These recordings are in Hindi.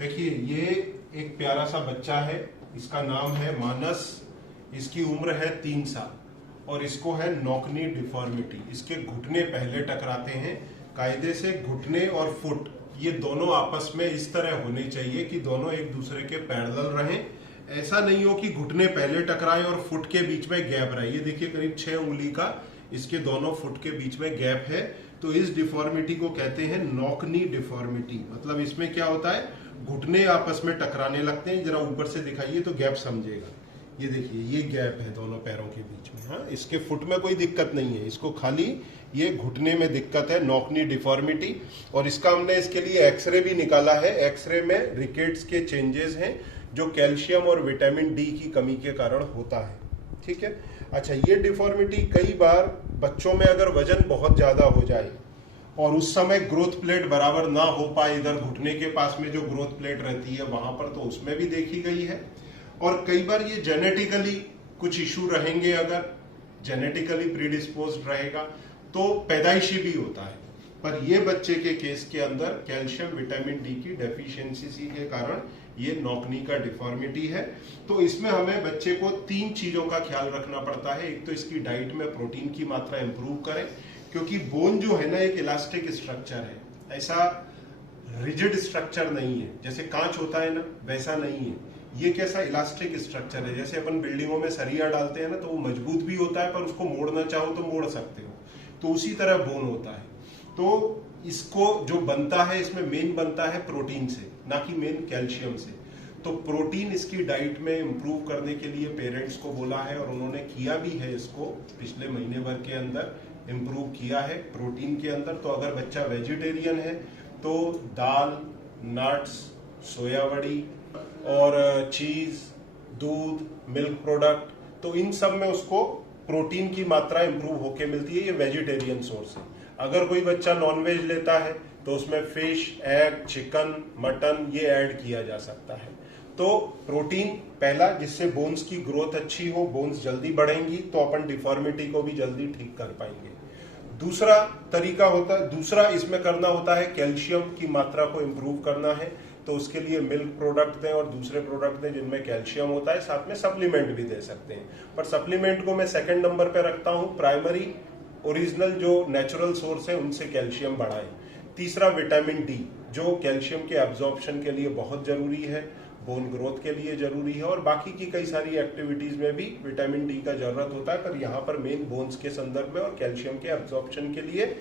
देखिए, ये एक प्यारा सा बच्चा है। इसका नाम है मानस। इसकी उम्र है 3 साल और इसको है नॉकनी डिफॉर्मिटी। इसके घुटने पहले टकराते हैं। कायदे से घुटने और फुट ये दोनों आपस में इस तरह होने चाहिए कि दोनों एक दूसरे के पैरेलल रहें। ऐसा नहीं हो कि घुटने पहले टकराए और फुट के बीच में गैप रहे। ये देखिए, करीब 6 उंगली का इसके दोनों फुट के बीच में गैप है। तो इस डिफॉर्मिटी को कहते हैं नॉकनी डिफॉर्मिटी। मतलब इसमें क्या होता है, घुटने आपस में टकराने लगते हैं। जरा ऊपर से दिखाइए तो गैप समझेगा। ये देखिए, ये गैप है दोनों पैरों के बीच में। हाँ, इसके फुट में कोई दिक्कत नहीं है, इसको खाली ये घुटने में दिक्कत है, नॉकनी डिफॉर्मिटी। और इसका हमने इसके लिए एक्सरे भी निकाला है। एक्सरे में रिकेट्स के चेंजेस हैं जो कैल्शियम और विटामिन डी की कमी के कारण होता है। ठीक है। अच्छा, ये डिफॉर्मिटी कई बार बच्चों में अगर वजन बहुत ज्यादा हो जाए और उस समय ग्रोथ प्लेट बराबर ना हो पाए, इधर घुटने के पास में जो ग्रोथ प्लेट रहती है वहां पर, तो उसमें भी देखी गई है। और कई बार ये जेनेटिकली कुछ इशू रहेंगे, अगर जेनेटिकली प्रीडिस्पोज्ड रहेगा तो पैदाइशी भी होता है। पर ये बच्चे के केस के अंदर कैल्शियम विटामिन डी की डेफिशिएंसी के कारण ये नॉकनी का डिफॉर्मिटी है। तो इसमें हमें बच्चे को 3 चीजों का ख्याल रखना पड़ता है। एक तो इसकी डाइट में प्रोटीन की मात्रा इंप्रूव करें, क्योंकि बोन जो है ना एक इलास्टिक स्ट्रक्चर है, ऐसा रिजिड स्ट्रक्चर नहीं है। जैसे कांच होता है ना, वैसा नहीं है। ये कैसा इलास्टिक स्ट्रक्चर है। जैसे अपन बिल्डिंगों में सरिया डालते हैं ना, तो वो मजबूत भी होता है, पर उसको मोड़ना चाहो तो मोड़ सकते हो। तो उसी तरह बोन होता है। तो इसको जो बनता है, इसमें मेन बनता है प्रोटीन से, ना कि मेन कैल्शियम से। तो प्रोटीन इसकी डाइट में इंप्रूव करने के लिए पेरेंट्स को बोला है, और उन्होंने किया भी है। इसको पिछले महीने भर के अंदर इंप्रूव किया है प्रोटीन के अंदर। तो अगर बच्चा वेजिटेरियन है तो दाल, नट्स, सोया वड़ी और चीज, दूध, मिल्क प्रोडक्ट, तो इन सब में उसको प्रोटीन की मात्रा इंप्रूव होके मिलती है। ये वेजिटेरियन सोर्स है। अगर कोई बच्चा नॉनवेज लेता है तो उसमें फिश, एग, चिकन, मटन ये ऐड किया जा सकता है। तो प्रोटीन पहला, जिससे बोन्स की ग्रोथ अच्छी हो, बोन्स जल्दी बढ़ेंगी, तो अपन डिफॉर्मिटी को भी जल्दी ठीक कर पाएंगे। दूसरा तरीका होता है, दूसरा इसमें करना होता है कैल्शियम की मात्रा को इंप्रूव करना है। तो उसके लिए मिल्क प्रोडक्ट दें और दूसरे प्रोडक्ट दें जिनमें कैल्शियम होता है। साथ में सप्लीमेंट भी दे सकते हैं, पर सप्लीमेंट को मैं सेकंड नंबर पे रखता हूं। प्राइमरी ओरिजिनल जो नेचुरल सोर्स है उनसे कैल्शियम बढ़ाएं। तीसरा विटामिन डी, जो कैल्शियम के एब्जॉर्प्शन के लिए बहुत जरूरी है, बोन ग्रोथ के लिए जरूरी है, और बाकी की कई सारी एक्टिविटीज में भी विटामिन डी का जरूरत होता है। पर यहाँ पर मेन बोन्स के संदर्भ में और कैल्शियम के एब्जॉर्प्शन के लिए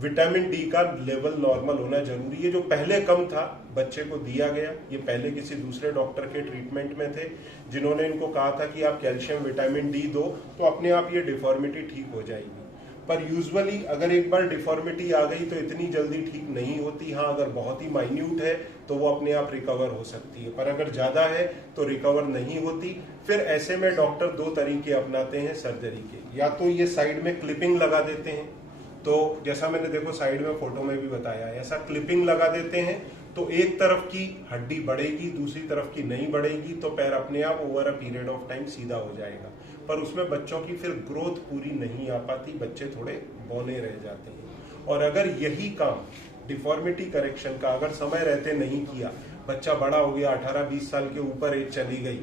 विटामिन डी का लेवल नॉर्मल होना जरूरी है। जो पहले कम था, बच्चे को दिया गया। ये पहले किसी दूसरे डॉक्टर के ट्रीटमेंट में थे, जिन्होंने इनको कहा था कि आप कैल्शियम विटामिन डी दो तो अपने आप ये डिफॉर्मिटी ठीक हो जाएगी। पर यूजुअली अगर एक बार डिफॉर्मिटी आ गई तो इतनी जल्दी ठीक नहीं होती। हाँ, अगर बहुत ही माइन्यूट है तो वो अपने आप रिकवर हो सकती है, पर अगर ज्यादा है तो रिकवर नहीं होती। फिर ऐसे में डॉक्टर 2 तरीके अपनाते हैं सर्जरी के। या तो ये साइड में क्लिपिंग लगा देते हैं, तो जैसा मैंने देखो साइड में फोटो में भी बताया, ऐसा क्लिपिंग लगा देते हैं तो एक तरफ की हड्डी बढ़ेगी, दूसरी तरफ की नहीं बढ़ेगी, तो पैर अपने आप over a period of time सीधा हो जाएगा। पर उसमें बच्चों की फिर ग्रोथ पूरी नहीं आ पाती, बच्चे थोड़े बौने रह जाते हैं। और अगर यही काम डिफॉर्मिटी करेक्शन का अगर समय रहते नहीं किया, बच्चा बड़ा हो गया, 18-20 साल के ऊपर एज चली गई,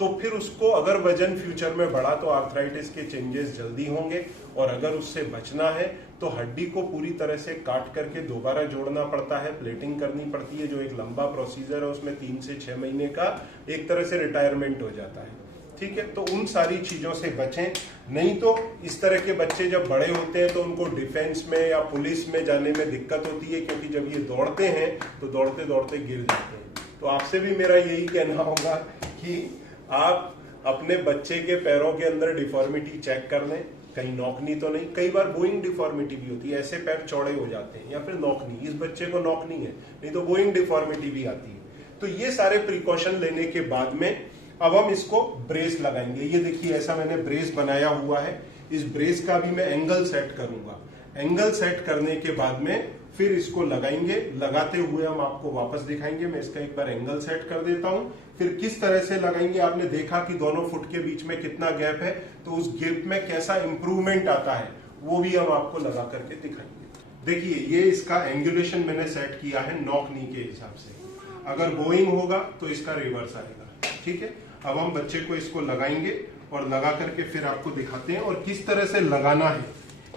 तो फिर उसको अगर वजन फ्यूचर में बढ़ा तो आर्थराइटिस के चेंजेस जल्दी होंगे। और अगर उससे बचना है तो हड्डी को पूरी तरह से काट करके दोबारा जोड़ना पड़ता है, प्लेटिंग करनी पड़ती है, जो एक लंबा प्रोसीजर है। उसमें 3 से 6 महीने का एक तरह से रिटायरमेंट हो जाता है। ठीक है, तो उन सारी चीजों से बचें। नहीं तो इस तरह के बच्चे जब बड़े होते हैं तो उनको डिफेंस में या पुलिस में जाने में दिक्कत होती है, क्योंकि जब ये दौड़ते हैं तो दौड़ते दौड़ते गिर जाते हैं। तो आपसे भी मेरा यही कहना होगा कि आप अपने बच्चे के पैरों के अंदर डिफॉर्मिटी चेक कर लें, कहीं नॉकनी तो नहीं। कई बार बोइंग डिफॉर्मिटी भी होती है, ऐसे पैर चौड़े हो जाते हैं, या फिर नॉकनी। इस बच्चे को नॉकनी है, नहीं तो बोइंग डिफॉर्मिटी भी आती है। तो ये सारे प्रिकॉशन लेने के बाद में अब हम इसको ब्रेस लगाएंगे। ये देखिए, ऐसा मैंने ब्रेस बनाया हुआ है। इस ब्रेस का भी मैं एंगल सेट करूंगा। एंगल सेट करने के बाद में फिर इसको लगाएंगे। लगाते हुए हम आपको वापस दिखाएंगे। मैं इसका एक बार एंगल सेट कर देता हूं। फिर किस तरह से लगाएंगे, आपने देखा कि दोनों फुट के बीच में कितना गैप है, तो उस गैप में कैसा इंप्रूवमेंट आता है वो भी हम आपको लगा करके दिखाएंगे। देखिए, ये इसका एंगुलेशन मैंने सेट किया है नॉक नी के हिसाब से। अगर गोइंग होगा तो इसका रिवर्स आएगा। ठीक है, अब हम बच्चे को इसको लगाएंगे और लगा करके फिर आपको दिखाते हैं और किस तरह से लगाना है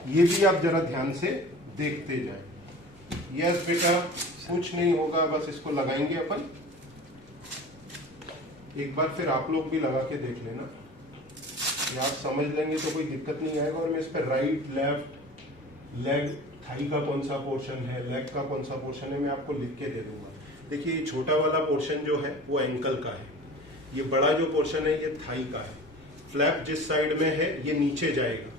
ये भी आप जरा ध्यान से देखते जाएं। यस बेटा, कुछ नहीं होगा, बस इसको लगाएंगे अपन। एक बार फिर आप लोग भी लगा के देख लेना, ये आप समझ लेंगे तो कोई दिक्कत नहीं आएगा। और मैं इस पर राइट लेफ्ट लेग, थाई का कौन सा पोर्शन है, लेग का कौन सा पोर्शन है, मैं आपको लिख के दे दूंगा। देखिए ये छोटा वाला पोर्शन जो है वो एंकल का है, ये बड़ा जो पोर्शन है ये थाई का है। फ्लैप जिस साइड में है ये नीचे जाएगा,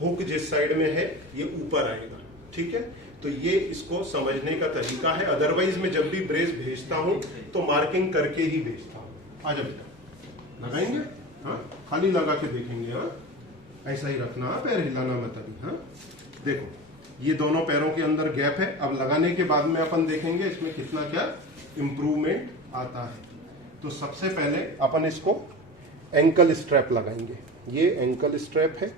हुक जिस साइड में है ये ऊपर आएगा। ठीक है, तो ये इसको समझने का तरीका है। अदरवाइज मैं जब भी ब्रेस भेजता हूं तो मार्किंग करके ही भेजता हूं। आ जाओ बेटा, लगाएंगे, हाँ खाली लगा के देखेंगे, हाँ ऐसा ही रखना, पैर हिलाना मत अभी। हाँ देखो ये दोनों पैरों के अंदर गैप है, अब लगाने के बाद में अपन देखेंगे इसमें कितना क्या इम्प्रूवमेंट आता है। तो सबसे पहले अपन इसको एंकल स्ट्रैप लगाएंगे। ये एंकल स्ट्रैप है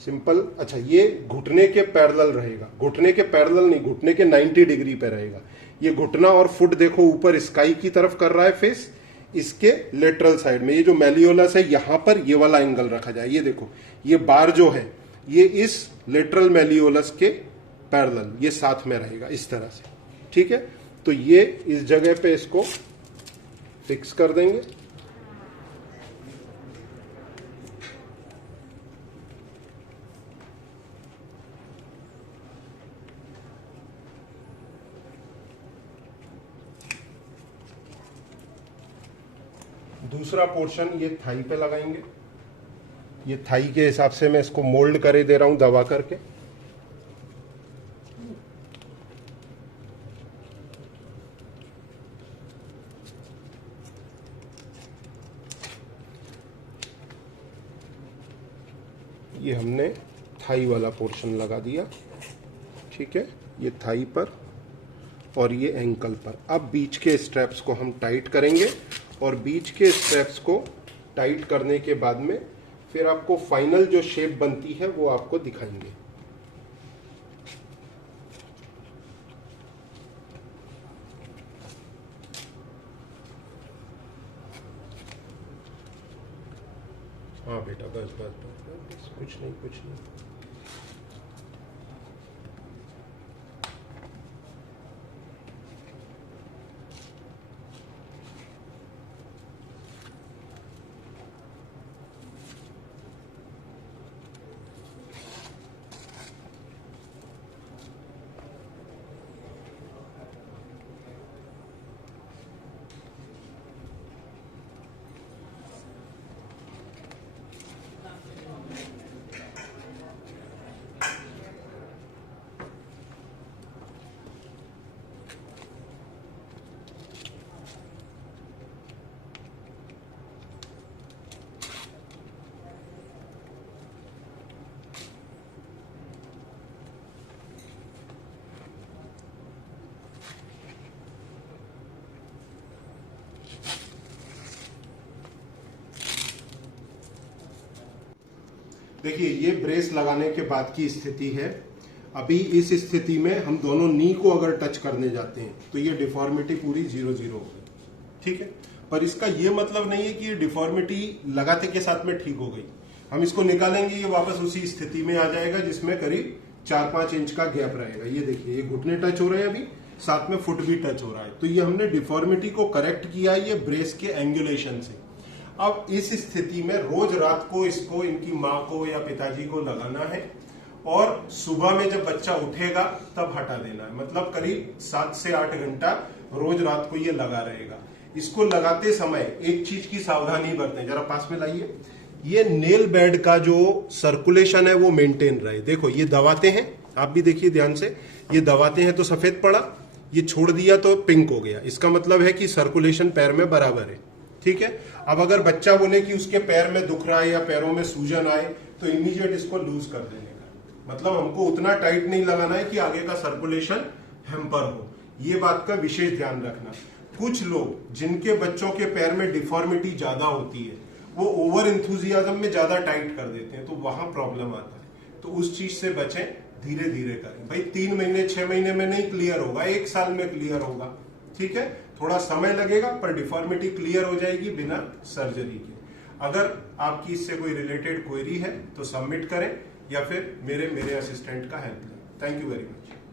सिंपल। अच्छा, ये घुटने के पैरेलल रहेगा, घुटने के पैरेलल नहीं, घुटने के 90 डिग्री पे रहेगा। ये घुटना और फुट देखो ऊपर स्काई की तरफ कर रहा है फेस, इसके लेटरल साइड में ये जो मेलियोलस है यहां पर ये वाला एंगल रखा जाए। ये देखो ये बार जो है ये इस लेटरल मेलियोलस के पैरेलल ये साथ में रहेगा इस तरह से। ठीक है, तो ये इस जगह पे इसको फिक्स कर देंगे। दूसरा पोर्शन ये थाई पे लगाएंगे। ये थाई के हिसाब से मैं इसको मोल्ड करे दे रहा हूं दबा करके। ये हमने थाई वाला पोर्शन लगा दिया। ठीक है, ये थाई पर और ये एंकल पर। अब बीच के स्ट्रैप्स को हम टाइट करेंगे और बीच के स्ट्रैप्स को टाइट करने के बाद में फिर आपको फाइनल जो शेप बनती है वो आपको दिखाएंगे। हाँ बेटा, बस बस बस बस, कुछ नहीं कुछ नहीं। देखिए ये ब्रेस लगाने के बाद की स्थिति है। अभी इस स्थिति में हम दोनों नी को अगर टच करने जाते हैं तो ये डिफॉर्मिटी पूरी 0-0 हो गई। ठीक है, पर इसका ये मतलब नहीं है कि ये डिफॉर्मिटी लगाते के साथ में ठीक हो गई। हम इसको निकालेंगे, ये वापस उसी स्थिति में आ जाएगा जिसमें करीब 4-5 इंच का गैप रहेगा। ये देखिए ये घुटने टच हो रहे हैं, अभी साथ में फुट भी टच हो रहा है। तो ये हमने डिफॉर्मिटी को करेक्ट किया है ये ब्रेस के एंगुलेशन से। अब इस स्थिति में रोज रात को इसको इनकी माँ को या पिताजी को लगाना है और सुबह में जब बच्चा उठेगा तब हटा देना है। मतलब करीब 7 से 8 घंटा रोज रात को ये लगा रहेगा। इसको लगाते समय एक चीज की सावधानी बरतें, जरा पास में लाइए। ये नेल बेड का जो सर्कुलेशन है वो मेंटेन रहे। देखो ये दबाते हैं, आप भी देखिए ध्यान से, ये दबाते हैं तो सफेद पड़ा, ये छोड़ दिया तो पिंक हो गया। इसका मतलब है कि सर्कुलेशन पैर में बराबर है। ठीक है, अब अगर बच्चा बोले कि उसके पैर में दुख रहा है या पैरों में सूजन आए तो इमीडिएट इसको लूज कर देने का। मतलब हमको उतना टाइट नहीं लगाना है कि आगे का सर्कुलेशन हैम्पर हो। ये बात का विशेष ध्यान रखना। कुछ लोग जिनके बच्चों के पैर में डिफॉर्मिटी ज्यादा होती है वो ओवर इंथुजियाज्म में ज्यादा टाइट कर देते हैं, तो वहां प्रॉब्लम आता है। तो उस चीज से बचें, धीरे धीरे करें। भाई 3 महीने 6 महीने में नहीं क्लियर होगा, 1 साल में क्लियर होगा। ठीक है, थोड़ा समय लगेगा पर डिफॉर्मिटी क्लियर हो जाएगी बिना सर्जरी के। अगर आपकी इससे कोई रिलेटेड क्वेरी है तो सबमिट करें या फिर मेरे असिस्टेंट का हेल्प लें। Thank you very much.